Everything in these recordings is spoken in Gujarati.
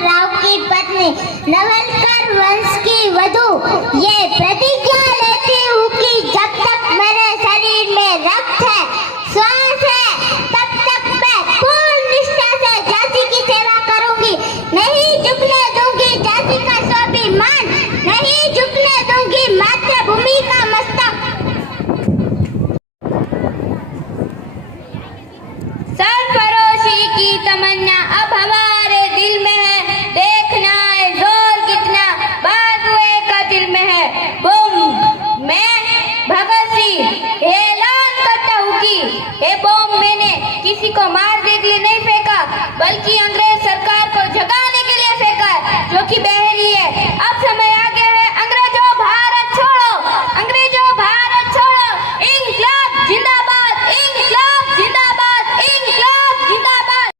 राव की पत्नी, नवलकर वंश की वधू, ये प्रतिज्ञा लेती हूँ कि जब तक मेरे शरीर में रक्त है, श्वास है, तब तक मैं पूर्ण निष्ठा से झांसी की सेवा करूंगी। नहीं झुकने दूंगी झांसी का स्वाभिमान, नहीं झुकने दूंगी मातृभूमि का मस्तक। सरफरोशी की तमन्ना अब हमारे दिल में है, देखना है जोर कितना बाजुए का दिल में है। बम मैं भगत सिंह ऐलान करता हूँ कि ये बम मैंने किसी को मारने के लिए नहीं फेंका, बल्कि अंग्रेज सरकार को जगाने के लिए फेंका है, जो कि बहरी है। अब समय आ गया है, अंग्रेजों भारत छोड़ो, अंग्रेजों भारत छोड़ो। इंकलाब जिंदाबाद, इंकलाब जिंदाबाद, इंकलाब जिंदाबाद।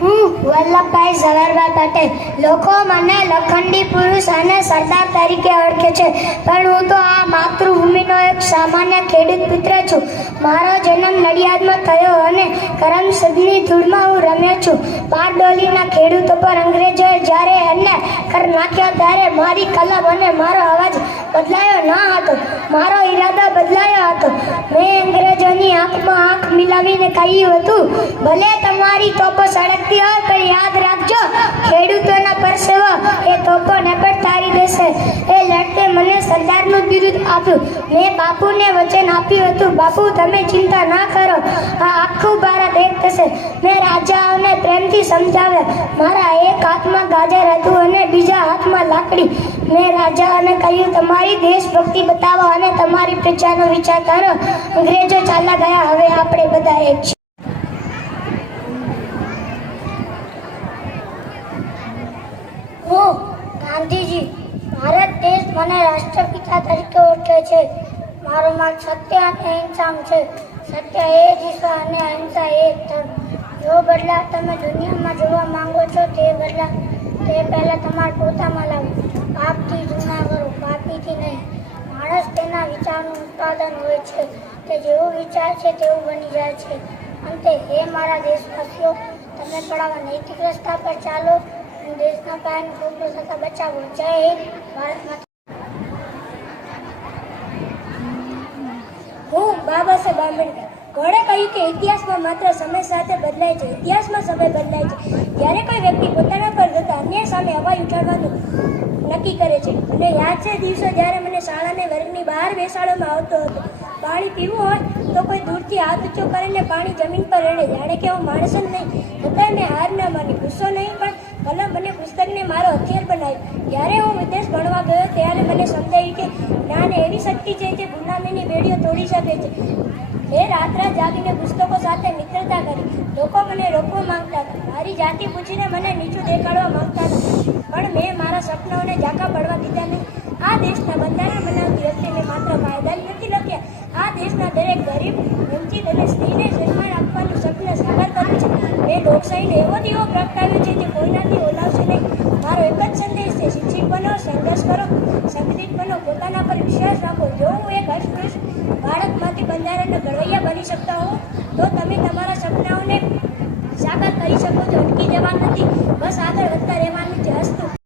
હું વલ્લભભાઈ ઝવેરભાઈ પટેલ. લોકો મને લોખંડી પુરુષ અને સરદાર તરીકે ઓળખે છે, પણ હું તો આ માતૃભૂમિનો એક સામાન્ય ખેડૂત પુત્ર છું. મારો જન્મ નડિયાદમાં થયો અને કરમસદની ધૂળમાં હું રમ્યો છું. બારડોલીના ખેડૂતો પર અંગ્રેજોએ જ્યારે અન્યાય કરી નાખ્યો ત્યારે મારી કલમ અને મારો અવાજ બદલાયો ન હતો, મારો ઈરાદો બદલાયો હતો. મેં અંગ્રેજોની આંખમાં આંખ મિલાવીને કહ્યું હતું, ભલે તમારી તોપો સળગતી હોય પણ યાદ રાખજો, ખેડૂતોના પરસેવો એ તોપોને પણ તારી દેશે. એ લડતે મને સરદારનું બિરુદ આપ્યું. મેં બાપુને વચન આપ્યું હતું, બાપુ તમે ચિંતા ના કરો, આ આખું ભારત એક થશે. મેં રાજાઓને પ્રેમથી સમજાવ્યા. મારા એક હાથમાં ગાજર હતું અને બીજા હાથમાં લાકડી. મેં રાજાઓને કહ્યું, તમારી દેશભક્તિ બતાવો અને તમારી પ્રજાનો વિચાર કરો. અંગ્રેજો ચાલ્યા ગયા, હવે આપણે બધા એક છીએ. હું ગાંધીજી. ભારત દેશ મને રાષ્ટ્રપિતા તરીકે ઓળખે છે. મારો માર્ગ સત્ય અને અહિંસામાં છે. સત્ય એ જ ઈશ્વર અને અહિંસા એ જ ધર્મ. જો બદલાવ તમે દુનિયામાં જોવા માંગો છો તે બદલાવ તે પહેલાં તમારે પોતામાં લાવો. પાપથી જૂના કરો, પાપીથી નહીં. માણસ તેના વિચારનું ઉત્પાદન હોય છે. તે જેવું વિચાર છે તેવું બની જાય છે. અંતે હે મારા દેશવાસીઓ, તમે પડાવા નૈતિક રસ્તા પર ચાલો અને દેશના પાયાને ખોખલો થતા બચાવો. જય હિન્દ, ભારત માતા. હું બાબા સાહેબ આંબેડકર. ઘોડે કહ્યું કે ઇતિહાસમાં માત્ર સમય સાથે બદલાય છે, ઇતિહાસમાં સમય બદલાય છે. જ્યારે કોઈ વ્યક્તિ પોતાના પર થતા અન્ય સામે અવાજ ઉઠાડવાનું નક્કી કરે છે. અને યાદ છે દિવસો જ્યારે મને શાળાને વર્ગની બહાર બેસાડવામાં આવતો હતો. પાણી પીવું હોય તો કોઈ દૂરથી હાથ ઊંચો કરીને પાણી જમીન પર રેડે, જાણે કે હું માણસ જ નહીં. છતાંય મેં હાર ન માની, ગુસ્સો નહીં પણ કલમ અને પુસ્તકને મારો હથિયાર બનાવ્યો. જ્યારે હું વિદેશ ભણવા ગયો ત્યારે મને સમજાયું કે જ્ઞાન એવી શક્તિ છે જે ગુલામીની બેડીઓ તોડી શકે છે. મેં રાત જાગીને પુસ્તકો સાથે મિત્રતા કરી. લોકો મને રોકવા માંગતા હતા, મારી જાતિ પૂછીને મને નીચું દેખાડવા માંગતા હતા, પણ મેં મારા સપનાઓને ઝાંકા પડવા દીધા નહીં. આ દેશના બંધારણ બનાવતી વખતે મેં માત્ર કાયદા નથી લખ્યા, આ દેશના દરેક ગરીબ, વંચિત અને સ્ત્રીને સન્માન આપવાનું સપનું સાકાર કર્યું છે. મેં લોકશાહીનો એવો દીવો પ્રગટાવ્યો છે જે કોઈનાથી ઓલાવશે નહીં. મારો એક જ સંદેશ છે, શિક્ષિત બનો, સંઘર્ષ કરો, સંગઠિત બનો, પોતાના પર વિશ્વાસ રાખો. જો હું એક અસ્પૃશ્ય બાળકમાંથી બંધારણના ઘડવૈયા બની શકતા હોઉં